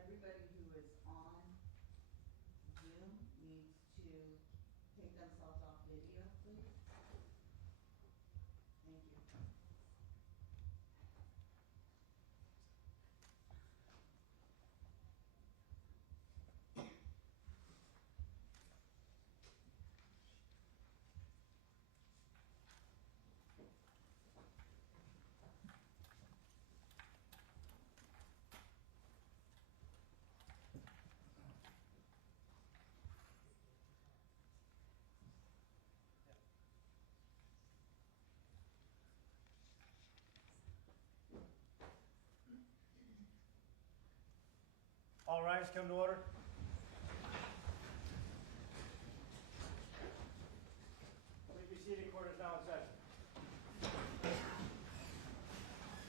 Everybody who is on Zoom needs to take themselves off video, please. Thank you. All rise, come to order. Please be seated, court is now in session.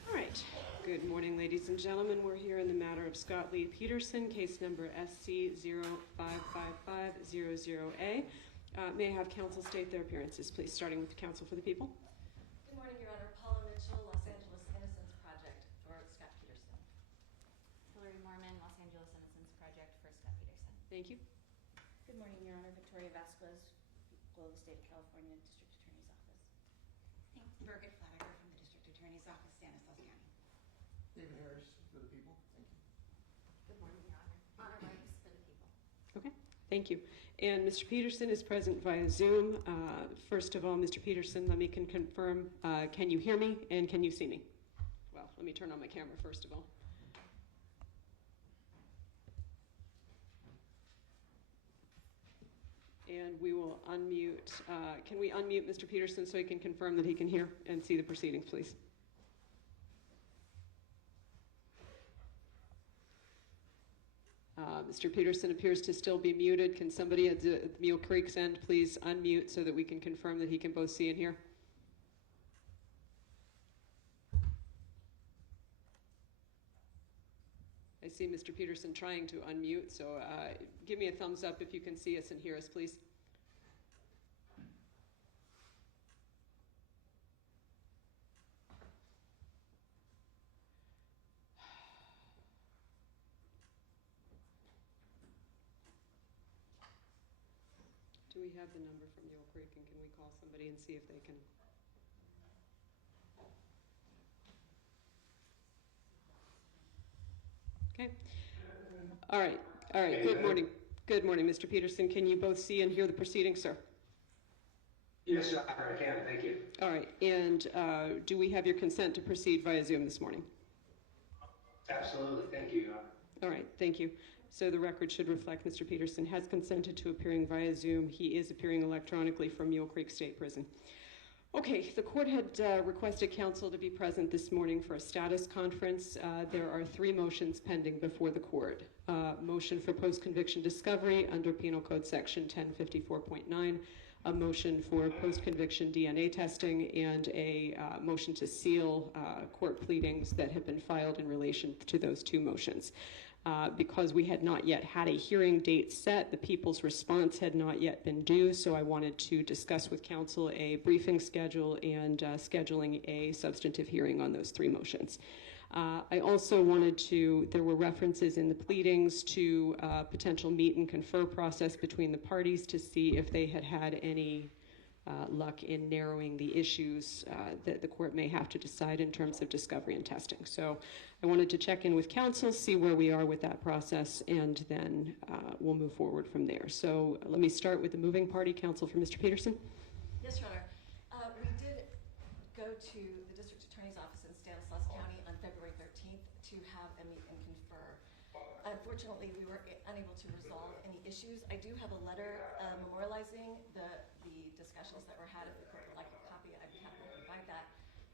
All right. Good morning, ladies and gentlemen. We're here in the matter of Scott Lee Peterson, case number SC055500A. May I have counsel state their appearances, please, starting with the counsel for the people. Good morning, Your Honor. Paula Mitchell, Los Angeles Innocence Project for Scott Peterson. Hillary Mormon, Los Angeles Innocence Project for Scott Peterson. Thank you. Good morning, Your Honor. Victoria Vasquez, People of the State of California, District Attorney's Office. Birgit Flanagan from the District Attorney's Office, Stanislaus County. David Harris for the people. Thank you. Good morning, Your Honor. Honor Rice for the people. Okay. Thank you. And Mr. Peterson is present via Zoom. First of all, Mr. Peterson, let me confirm, can you hear me and can you see me? Well, let me turn on my camera first of all. And we will unmute, can we unmute Mr. Peterson so he can confirm that he can hear and see the proceedings, please? Mr. Peterson appears to still be muted. Can somebody at the Mule Creek's end please unmute so that we can confirm that he can both see and hear? I see Mr. Peterson trying to unmute, so give me a thumbs up if you can see us and hear us, please. Do we have the number from Mule Creek, and can we call somebody and see if they can? Okay. All right. All right, good morning. Good morning, Mr. Peterson. Can you both see and hear the proceedings, sir? Yes, Your Honor, I can. Thank you. All right, and do we have your consent to proceed via Zoom this morning? Absolutely. Thank you, Your Honor. All right, thank you. So the record should reflect Mr. Peterson has consented to appearing via Zoom. He is appearing electronically from Mule Creek State Prison. Okay, the court had requested counsel to be present this morning for a status conference. There are 3 motions pending before the court. Motion for post-conviction discovery under Penal Code Section 1054.9, a motion for post-conviction DNA testing, and a motion to seal court pleadings that have been filed in relation to those 2 motions. Because we had not yet had a hearing date set, the people's response had not yet been due, so I wanted to discuss with counsel a briefing schedule and scheduling a substantive hearing on those 3 motions. I also wanted to, there were references in the pleadings to potential meet and confer process between the parties to see if they had had any luck in narrowing the issues that the court may have to decide in terms of discovery and testing. So I wanted to check in with counsel, see where we are with that process, and then we'll move forward from there. So let me start with the moving party. Counsel for Mr. Peterson. Yes, Your Honor. We did go to the district attorney's office in Stanislaus County on February 13th to have a meet and confer. Unfortunately, we were unable to resolve any issues. I do have a letter memorializing the discussions that were had. If the court would like a copy, I'd be happy to provide that.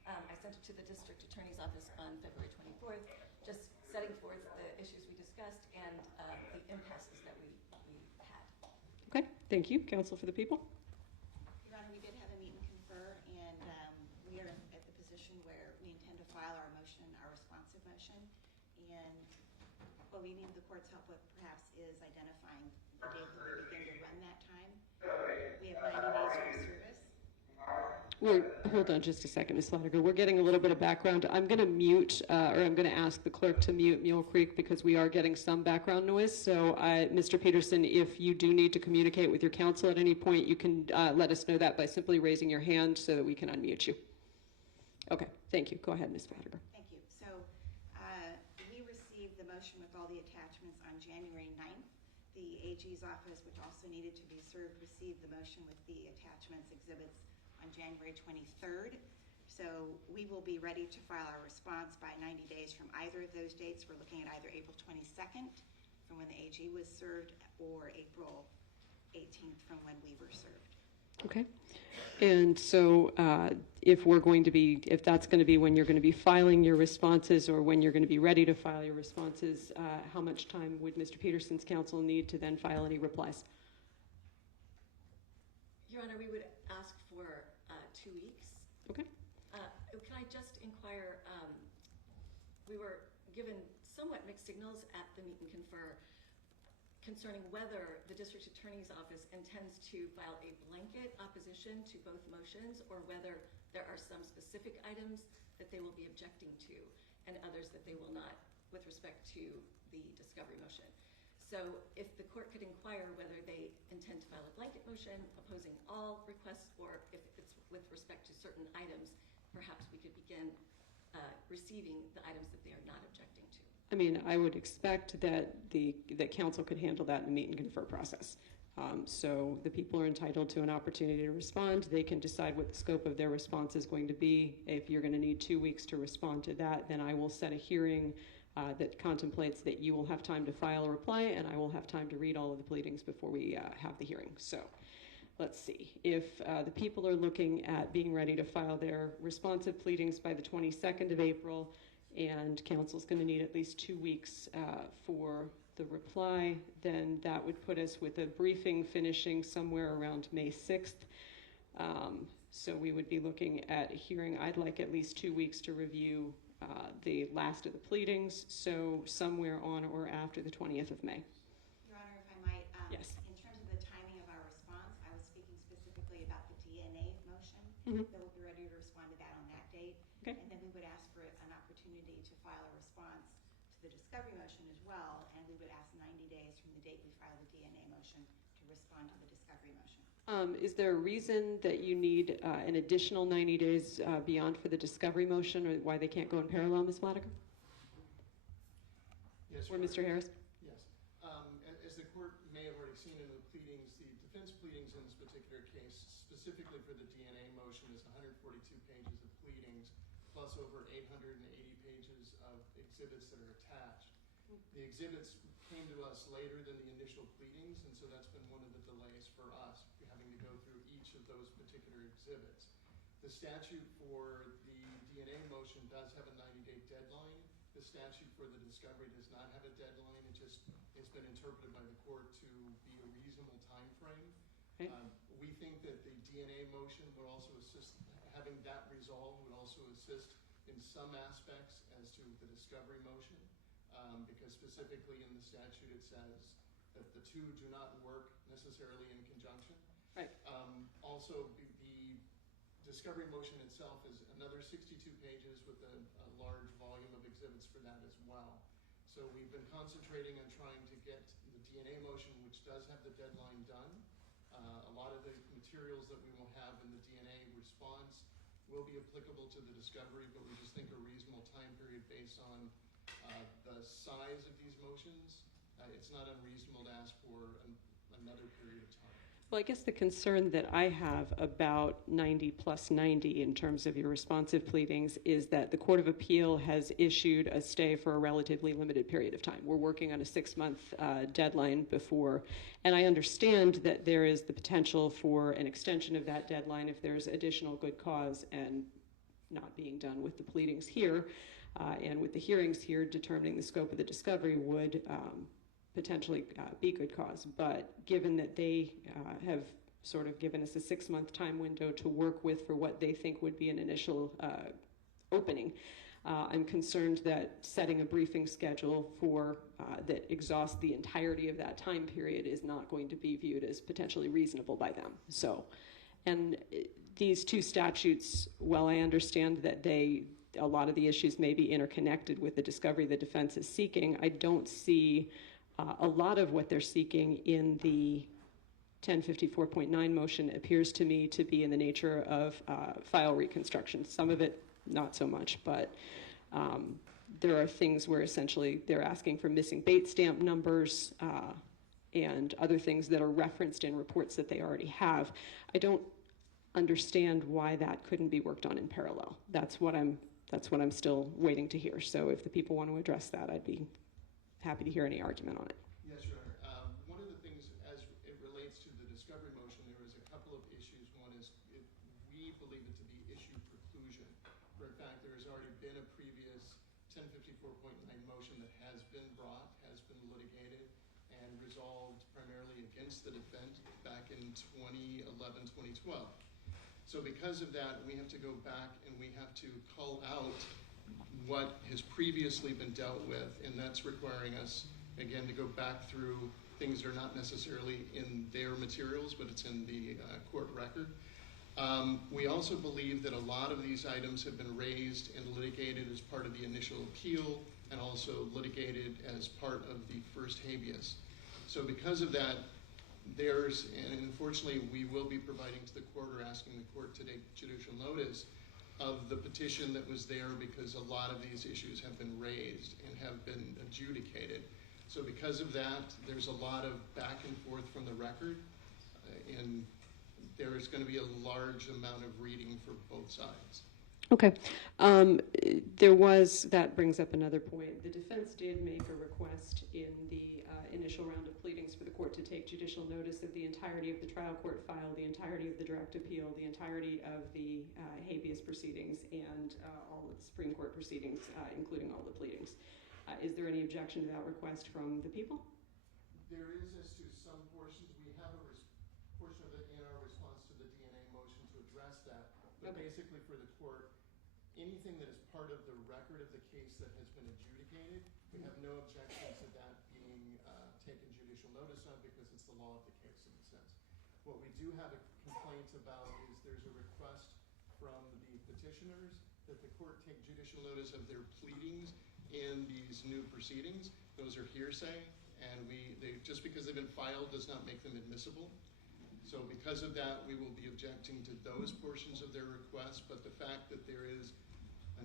I sent it to the district attorney's office on February 24th, just setting forth the issues we discussed and the impasses that we had. Okay, thank you. Counsel for the people. Your Honor, we did have a meet and confer, and we are at the position where we intend to file our motion, our responsive motion, and what we need the court's help with perhaps is identifying the date that we begin to run that time. We have 90 days for service. Hold on just a second, Ms. Latiger. We're getting a little bit of background. I'm going to mute, or I'm going to ask the clerk to mute Mule Creek because we are getting some background noise. So, Mr. Peterson, if you do need to communicate with your counsel at any point, you can let us know that by simply raising your hand so that we can unmute you. Okay, thank you. Go ahead, Ms. Latiger. Thank you. So we received the motion with all the attachments on January 9th. The AG's office, which also needed to be served, received the motion with the attachments, exhibits on January 23rd. So we will be ready to file our response by 90 days from either of those dates. We're looking at either April 22nd from when the AG was served or April 18th from when we were served. Okay. And so if that's going to be when you're going to be filing your responses or when you're going to be ready to file your responses, how much time would Mr. Peterson's counsel need to then file any replies? Your Honor, we would ask for 2 weeks. Okay. Can I just inquire, we were given somewhat mixed signals at the meet and confer concerning whether the district attorney's office intends to file a blanket opposition to both motions or whether there are some specific items that they will be objecting to and others that they will not with respect to the discovery motion. So if the court could inquire whether they intend to file a blanket motion opposing all requests or if it's with respect to certain items, perhaps we could begin receiving the items that they are not objecting to. I mean, I would expect that that counsel could handle that in the meet and confer process. So the people are entitled to an opportunity to respond. They can decide what the scope of their response is going to be. If you're going to need 2 weeks to respond to that, then I will set a hearing that contemplates that you will have time to file a reply and I will have time to read all of the pleadings before we have the hearing. So let's see. If the people are looking at being ready to file their responsive pleadings by the 22nd of April, and counsel's going to need at least 2 weeks for the reply, then that would put us with a briefing finishing somewhere around May 6th. So we would be looking at a hearing. I'd like at least 2 weeks to review the last of the pleadings, so somewhere on or after the 20th of May. Your Honor, if I might, Yes. in terms of the timing of our response, I was speaking specifically about the DNA motion. Mhm. That we'll be ready to respond to that on that date. Okay. And then we would ask for an opportunity to file a response to the discovery motion as well, and we would ask 90 days from the date we file the DNA motion to respond to the discovery motion. Is there a reason that you need an additional 90 days beyond for the discovery motion, or why they can't go in parallel, Ms. Latiger? Yes. Or Mr. Harris? Yes. specifically for the DNA motion is 142 pages of pleadings, plus over 880 pages of exhibits that are attached. The exhibits came to us later than the initial pleadings, and so that's been one of the delays for us, having to go through each of those particular exhibits. The statute for the DNA motion does have a 90-day deadline. The statute for the discovery does not have a deadline. It's been interpreted by the court to be a reasonable time frame. Okay. We think that the DNA motion would also assist, having that resolved would also assist in some aspects as to the discovery motion, because specifically in the statute it says that the two do not work necessarily in conjunction. Right. Also, the discovery motion itself is another 62 pages with a large volume of exhibits for that as well. So we've been concentrating on trying to get the DNA motion, which does have the deadline, done. A lot of the materials that we will have in the DNA response will be applicable to the discovery, but we just think a reasonable time period based on the size of these motions, it's not unreasonable to ask for another period of time. Well, I guess the concern that I have about 90 plus 90 in terms of your responsive pleadings is that the Court of Appeal has issued a stay for a relatively limited period of time. We're working on a 6-month deadline before, and I understand that there is the potential for an extension of that deadline if there's additional good cause, and not being done with the pleadings here and with the hearings here determining the scope of the discovery would potentially be good cause. But given that they have sort of given us a 6-month time window to work with for what they think would be an initial opening, I'm concerned that setting a briefing schedule for that exhausts the entirety of that time period is not going to be viewed as potentially reasonable by them. So, and these two statutes, while I understand that a lot of the issues may be interconnected with the discovery the defense is seeking, I don't see a lot of what they're seeking in the 1054.9 motion appears to me to be in the nature of file reconstruction. Some of it, not so much, but there are things where essentially they're asking for missing bait stamp numbers and other things that are referenced in reports that they already have. I don't understand why that couldn't be worked on in parallel. That's what I'm still waiting to hear. So if the people want to address that, I'd be happy to hear any argument on it. Yes, Your Honor. One of the things as it relates to the discovery motion, there was a couple of issues. One is we believe it to be issue preclusion, where in fact there has already been a previous 1054.9 motion that has been brought, has been litigated, and resolved primarily against the defendant back in 2011, 2012. So because of that, we have to go back and we have to call out what has previously been dealt with, and that's requiring us, again, to go back through things that are not necessarily in their materials, but it's in the court record. We also believe that a lot of these items have been raised and litigated as part of the initial appeal and also litigated as part of the first habeas. So because of that, and unfortunately we will be providing to the court or asking the court to take judicial notice of the petition that was there, because a lot of these issues have been raised and have been adjudicated. So because of that, there's a lot of back and forth from the record, and there is going to be a large amount of reading for both sides. Okay. That brings up another point. The defense did make a request in the initial round of pleadings for the court to take judicial notice of the entirety of the trial court file, the entirety of the direct appeal, the entirety of the habeas proceedings, and all of the Supreme Court proceedings, including all the pleadings. Is there any objection to that request from the people? There is as to some portions. We have a portion of it in our response to the DNA motion to address that. But Okay. basically for the court, anything that is part of the record of the case that has been adjudicated, we have no objection to that being taken judicial notice of, because it's the law of the case in a sense. What we do have a complaint about is there's a request from the petitioners that the court take judicial notice of their pleadings in these new proceedings. Those are hearsay, and just because they've been filed does not make them admissible. So because of that, we will be objecting to those portions of their request, but the fact that there is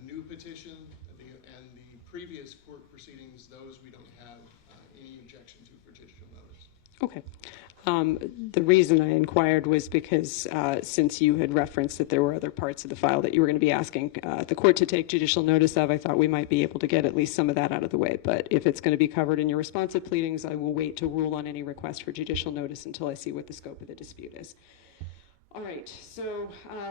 a new petition and the previous court proceedings, those we don't have any objection to for judicial notice. Okay. The reason I inquired was because since you had referenced that there were other parts of the file that you were going to be asking the court to take judicial notice of, I thought we might be able to get at least some of that out of the way. But if it's going to be covered in your responsive pleadings, I will wait to rule on any request for judicial notice until I see what the scope of the dispute is. All right, so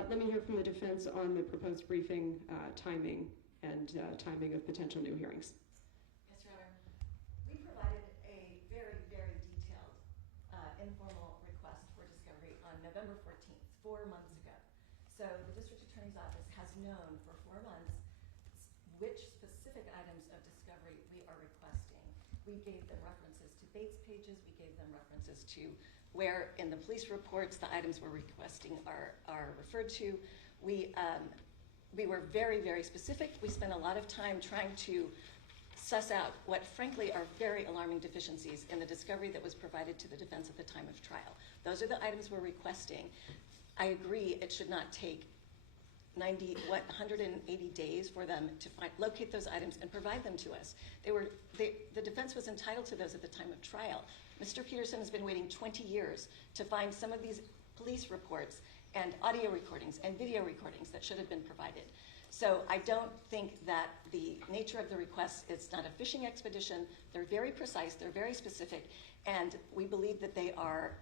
let me hear from the defense on the proposed briefing timing and timing of potential new hearings. Yes, Your Honor. We provided a very, very detailed informal request for discovery on November 14th, 4 months ago. So the District Attorney's Office has known for 4 months which specific items of discovery we are requesting. We gave them references to Bates pages. We gave them references to where in the police reports the items we're requesting are referred to. We were very, very specific. We spent a lot of time trying to suss out what, frankly, are very alarming deficiencies in the discovery that was provided to the defense at the time of trial. Those are the items we're requesting. I agree it should not take 180 days for them to locate those items and provide them to us. The defense was entitled to those at the time of trial. Mr. Peterson has been waiting 20 years to find some of these police reports and audio recordings and video recordings that should have been provided. So I don't think that the nature of the requests is not a fishing expedition. They're very precise, they're very specific, and we believe that they are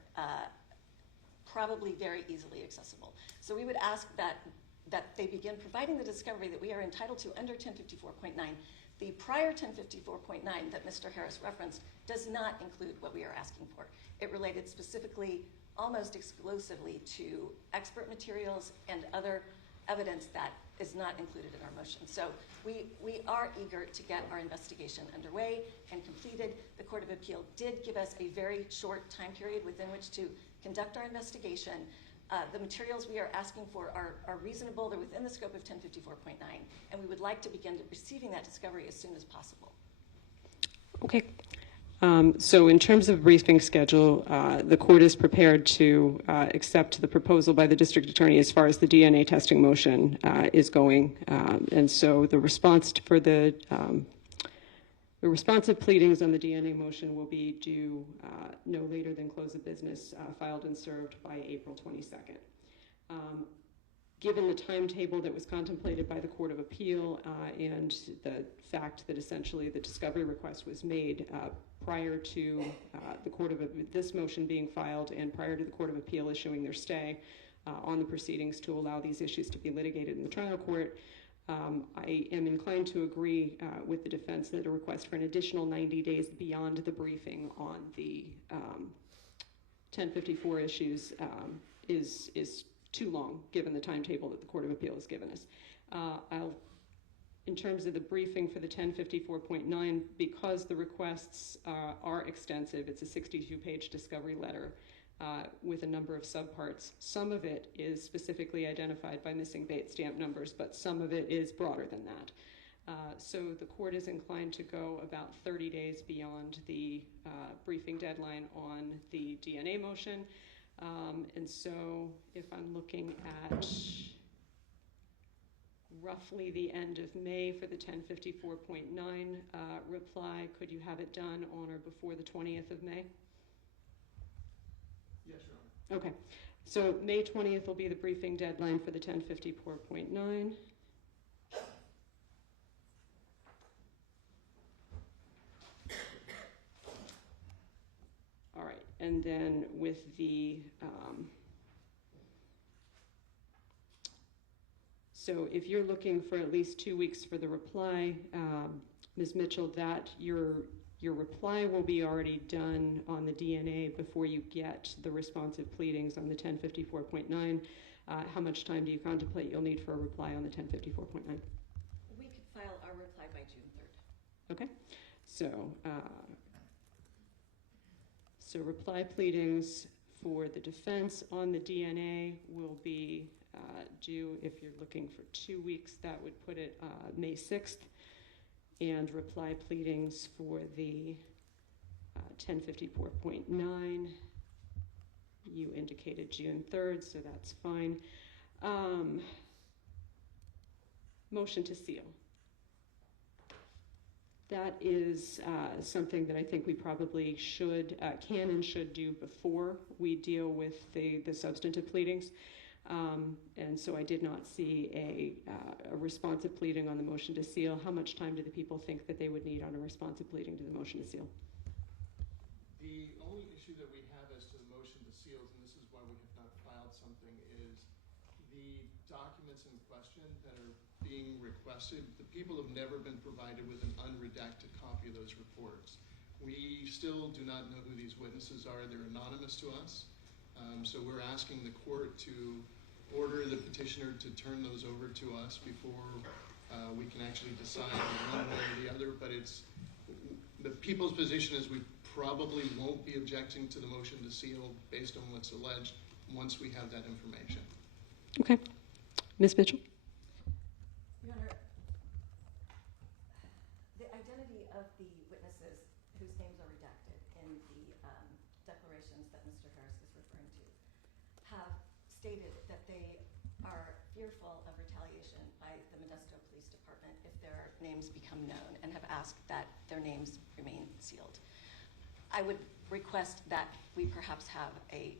probably very easily accessible. So we would ask that they begin providing the discovery that we are entitled to under 1054.9. The prior 1054.9 that Mr. Harris referenced does not include what we are asking for. It related specifically, almost exclusively, to expert materials and other evidence that is not included in our motion. So we are eager to get our investigation underway and completed. The Court of Appeal did give us a very short time period within which to conduct our investigation. The materials we are asking for are reasonable. They're within the scope of 1054.9, and we would like to begin receiving that discovery as soon as possible. Okay. So in terms of briefing schedule, the court is prepared to accept the proposal by the district attorney as far as the DNA testing motion is going. And so the response for the responsive pleadings on the DNA motion will be due no later than close of business, filed and served by April 22nd. Given the timetable that was contemplated by the Court of Appeal and the fact that essentially the discovery request was made prior to this motion being filed and prior to the Court of Appeal issuing their stay on the proceedings to allow these issues to be litigated in the trial court, I am inclined to agree with the defense that a request for an additional 90 days beyond the briefing on the 1054 issues is too long, given the timetable that the Court of Appeal has given us. In terms of the briefing for the 1054.9, because the requests are extensive, it's a 62-page discovery letter with a number of subparts. Some of it is specifically identified by missing Bates stamp numbers, but some of it is broader than that. So the court is inclined to go about 30 days beyond the briefing deadline on the DNA motion. And so if I'm looking at roughly the end of May for the 1054.9 reply, could you have it done on or before the 20th of May? Yes, Your Honor. Okay, so May 20th will be the briefing deadline for the 1054.9. All right, and then with the so if you're looking for at least 2 weeks for the reply, Ms. Mitchell, that your reply will be already done on the DNA before you get the responsive pleadings on the 1054.9. How much time do you contemplate you'll need for a reply on the 1054.9? We could file our reply by June 3rd. Okay, so reply pleadings for the defense on the DNA will be due, if you're looking for 2 weeks, that would put it May 6th. And reply pleadings for the 1054.9, you indicated June 3rd, so that's fine. Motion to seal. That is something that I think we probably can and should do before we deal with the substantive pleadings. And so I did not see a responsive pleading on the motion to seal. How much time do the people think that they would need on a responsive pleading to the motion to seal? The only issue that we have as to the motion to seal, and this is why we have not filed something, is the documents in question that are being requested. The people have never been provided with an unredacted copy of those reports. We still do not know who these witnesses are. They're anonymous to us. So we're asking the court to order the petitioner to turn those over to us before we can actually decide one way or the other. But the people's position is we probably won't be objecting to the motion to seal based on what's alleged once we have that information. Okay. Ms. Mitchell? Your Honor, the identity of the witnesses whose names are redacted in the declarations that Mr. Harris is referring to have stated that they are fearful of retaliation by the Modesto Police Department if their names become known, and have asked that their names remain sealed. I would request that we perhaps have a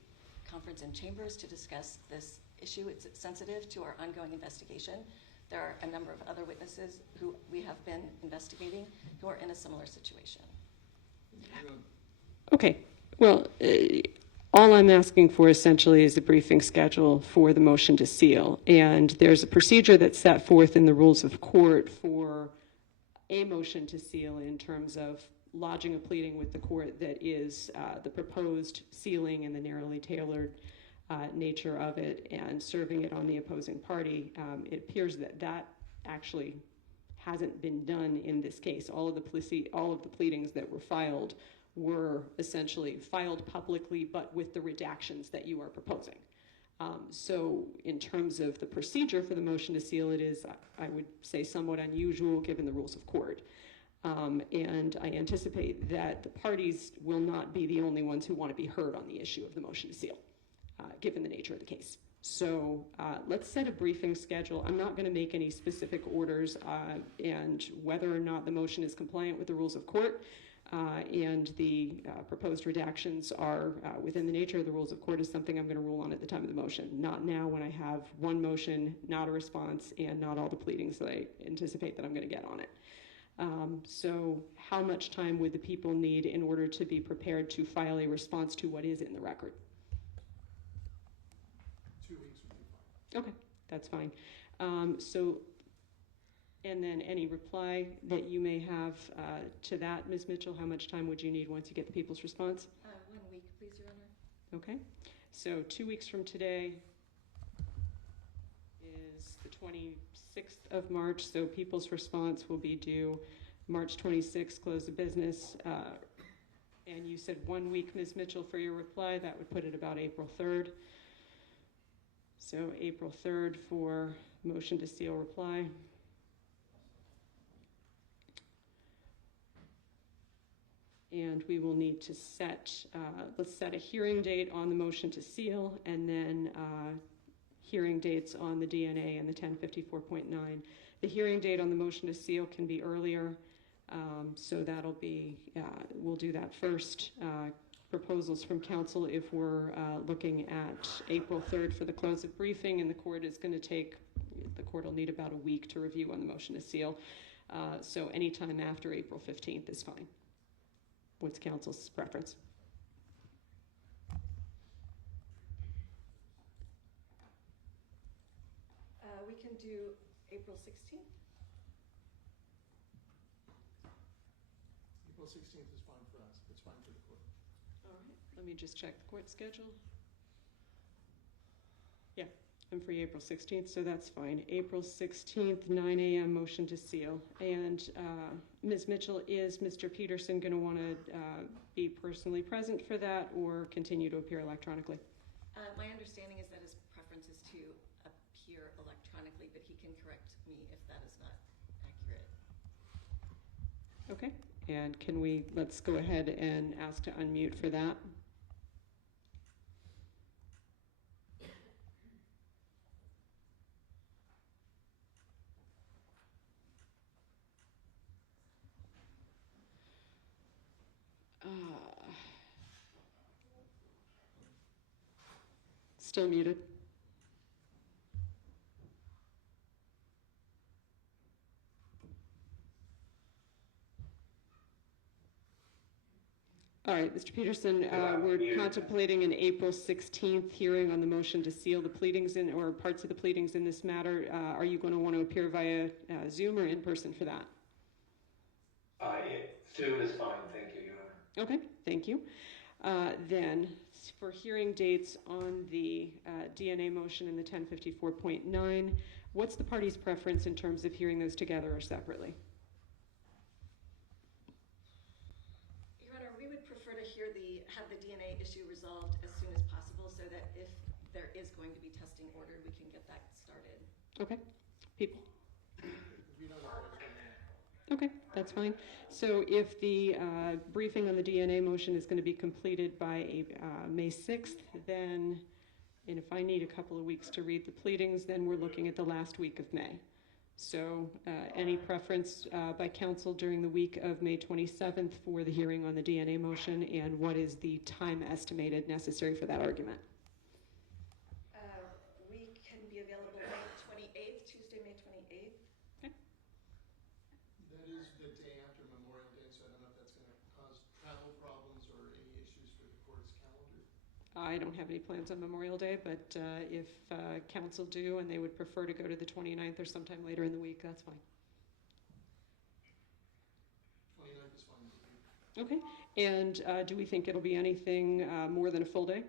conference in chambers to discuss this issue. It's sensitive to our ongoing investigation. There are a number of other witnesses who we have been investigating who are in a similar situation. Okay. Well, all I'm asking for essentially is a briefing schedule for the motion to seal. And there's a procedure that's set forth in the rules of court for a motion to seal in terms of lodging a pleading with the court that is the proposed sealing and the narrowly tailored nature of it, and serving it on the opposing party. It appears that that actually hasn't been done in this case. All of the pleadings that were filed were essentially filed publicly, but with the redactions that you are proposing. So in terms of the procedure for the motion to seal, it is, I would say, somewhat unusual given the rules of court. And I anticipate that the parties will not be the only ones who want to be heard on the issue of the motion to seal, given the nature of the case. So let's set a briefing schedule. I'm not going to make any specific orders, and whether or not the motion is compliant with the rules of court and the proposed redactions are within the nature of the rules of court is something I'm going to rule on at the time of the motion, not now when I have one motion, not a response, and not all the pleadings that I anticipate that I'm going to get on it. So how much time would the people need in order to be prepared to file a response to what is in the record? 2 weeks would be fine. Okay, that's fine. And then any reply that you may have to that, Ms. Mitchell, how much time would you need once you get the people's response? 1 week, please, Your Honor. Okay, so 2 weeks from today is the 26th of March, so people's response will be due March 26th, close of business. And you said 1 week, Ms. Mitchell, for your reply. That would put it about April 3rd. So April 3rd for motion to seal reply. And we will need to let's set a hearing date on the motion to seal, and then hearing dates on the DNA and the 1054.9. The hearing date on the motion to seal can be earlier, so that'll be, we'll do that first. Proposals from council if we're looking at April 3rd for the close of briefing, and the court will need about a week to review on the motion to seal. So anytime after April 15th is fine. What's council's preference? We can do April 16th. April 16th is fine for us. It's fine for the court. All right. Let me just check the court schedule. Yeah, I'm free April 16th, so that's fine. April 16th, 9 a.m. motion to seal. And Ms. Mitchell, is Mr. Peterson going to want to be personally present for that or continue to appear electronically? My understanding is that his preference is to appear electronically, but he can correct me if that is not accurate. Okay. And let's go ahead and ask to unmute for that. Still muted. All right, Mr. Peterson, we're contemplating an April 16th hearing on the motion to seal the pleadings in, or parts of the pleadings in this matter. Are you going to want to appear via Zoom or in person for that? Zoom is fine, thank you, Your Honor. Okay, thank you. Then, for hearing dates on the DNA motion and the 1054.9, what's the party's preference in terms of hearing those together or separately? Your Honor, we would prefer to have the DNA issue resolved as soon as possible so that if there is going to be testing ordered, we can get that started. Okay, people? We don't oppose that. Okay, that's fine. So if the briefing on the DNA motion is going to be completed by May 6th, then, and if I need a couple of weeks to read the pleadings, then we're looking at the last week of May. So any preference by council during the week of May 27th for the hearing on the DNA motion, and what is the time estimated necessary for that argument? We can be available May 28th, Tuesday, May 28th. That is the day after Memorial Day, so I don't know if that's going to cause travel problems or any issues for the court's calendar. I don't have any plans on Memorial Day, but if council do and they would prefer to go to the 29th or sometime later in the week, that's fine. 29th is fine with me. Okay, and do we think it'll be anything more than a full day?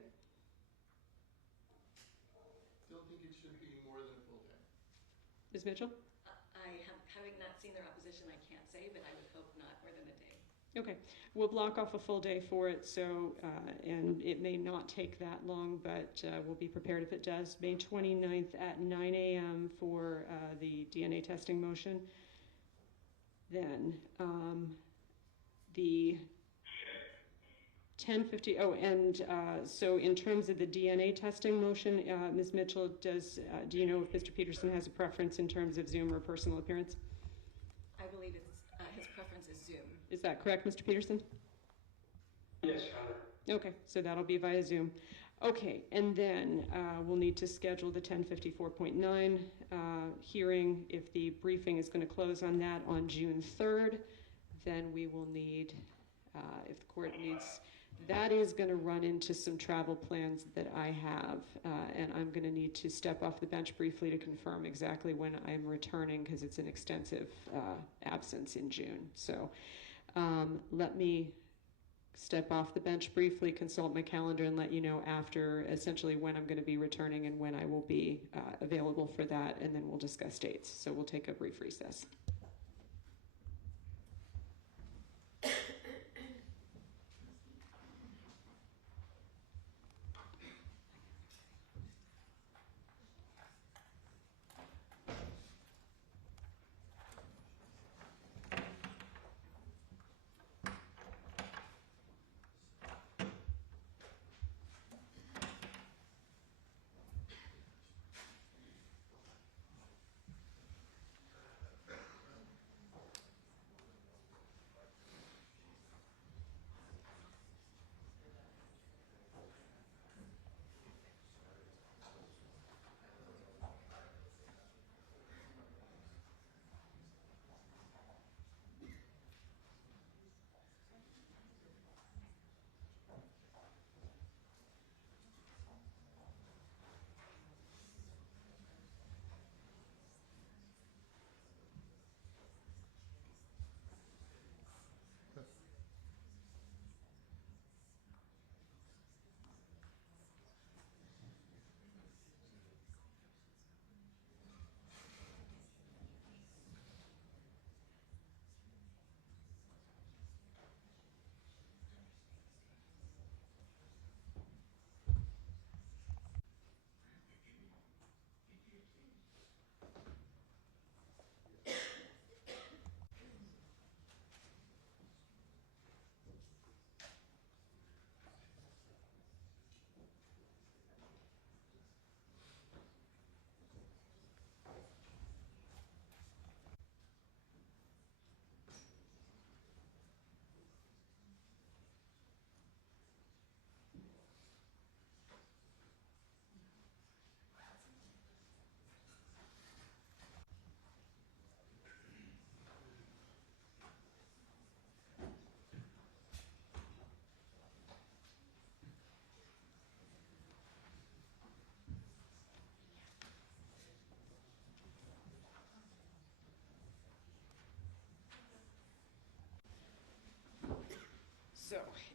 Don't think it should be more than a full day. Ms. Mitchell? Having not seen their opposition, I can't say, but I would hope not more than a day. Okay, we'll block off a full day for it, so, and it may not take that long, but we'll be prepared if it does. May 29th at 9 a.m. for the DNA testing motion. Then the 1050, so in terms of the DNA testing motion, Ms. Mitchell, do you know if Mr. Peterson has a preference in terms of Zoom or personal appearance? I believe his preference is Zoom. Is that correct, Mr. Peterson? Yes, Your Honor. Okay, so that'll be via Zoom. Okay, and then we'll need to schedule the 1054.9 hearing. If the briefing is going to close on that on June 3rd, then we will need, if the court needs, that is going to run into some travel plans that I have, and I'm going to need to step off the bench briefly to confirm exactly when I'm returning, because it's an extensive absence in June. So let me step off the bench briefly, consult my calendar, and let you know after essentially when I'm going to be returning and when I will be available for that, and then we'll discuss dates. So we'll take a brief recess.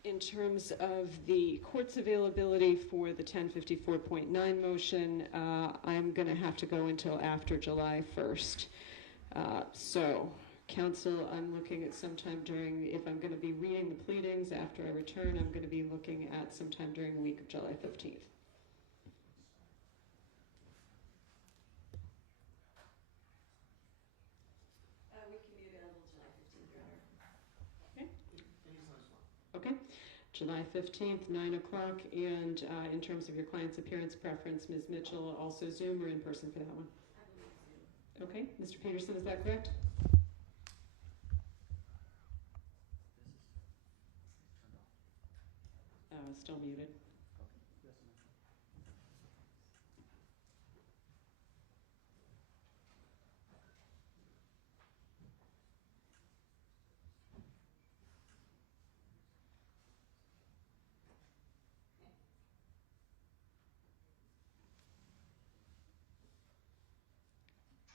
In terms of the court's availability for the 1054.9 motion, I'm going to have to go until after July 1st. So, counsel, I'm looking at sometime during, if I'm going to be reading the pleadings after I return, I'm going to be looking at sometime during the week of July 15th. We can be available July 15th, Your Honor. Okay, July 15th, 9 o'clock, and in terms of your client's appearance preference, Ms. Mitchell, also Zoom or in person for that one? I believe Zoom. Okay, Mr. Peterson, is that correct? Still muted.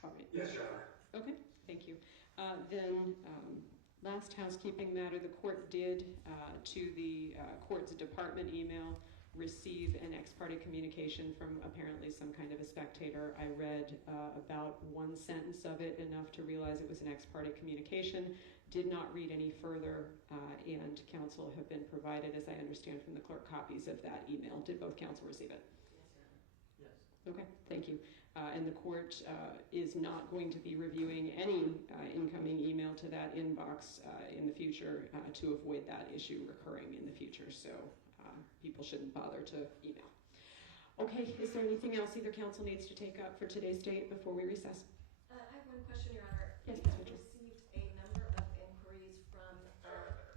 All right. Yes, Your Honor. Okay, thank you. Then, last housekeeping matter, the court did, to the court's department email, receive an ex parte communication from apparently some kind of a spectator. I read about one sentence of it, enough to realize it was an ex parte communication, did not read any further, and counsel have been provided, as I understand from the clerk, copies of that email. Did both counsel receive it? Yes. Okay, thank you. And the court is not going to be reviewing any incoming email to that inbox in the future to avoid that issue recurring in the future. So people shouldn't bother to email. Okay, is there anything else either counsel needs to take up for today's date before we recess? I have one question, Your Honor. Yes, We have Ms. Mitchell. received a number of inquiries from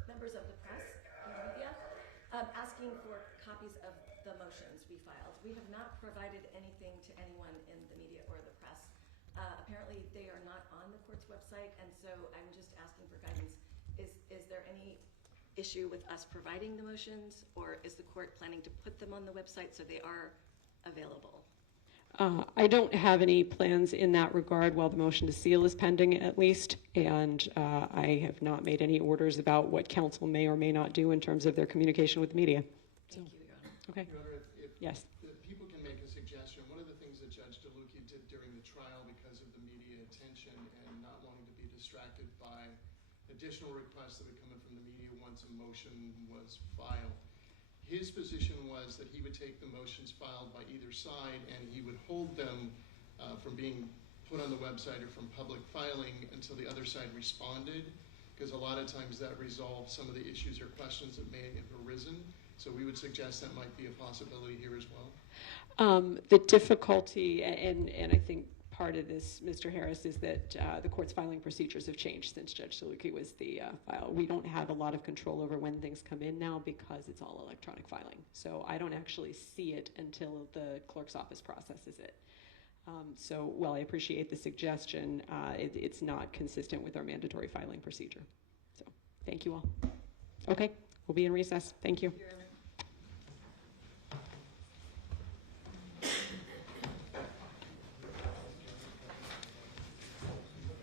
members of the press and media asking for copies of the motions we filed. We have not provided anything to anyone in the media or the press. Apparently, they are not on the court's website, and so I'm just asking for guidance. Is there any issue with us providing the motions, or is the court planning to put them on the website so they are available? I don't have any plans in that regard while the motion to seal is pending, at least, and I have not made any orders about what counsel may or may not do in terms of their communication with the media. Thank you, Your Honor. Okay. Your Honor, if Yes. people can make a suggestion, one of the things that Judge DeLuca did during the trial because of the media attention and not wanting to be distracted by additional requests that would come in from the media once a motion was filed, his position was that he would take the motions filed by either side and he would hold them from being put on the website or from public filing until the other side responded, because a lot of times that resolves some of the issues or questions that may have arisen. So we would suggest that might be a possibility here as well. The difficulty, and I think part of this, Mr. Harris, is that the court's filing procedures have changed since Judge DeLuca was the file. We don't have a lot of control over when things come in now because it's all electronic filing. So I don't actually see it until the clerk's office processes it. So while I appreciate the suggestion, it's not consistent with our mandatory filing procedure. So thank you all. Okay, we'll be in recess. Thank you. Your Honor.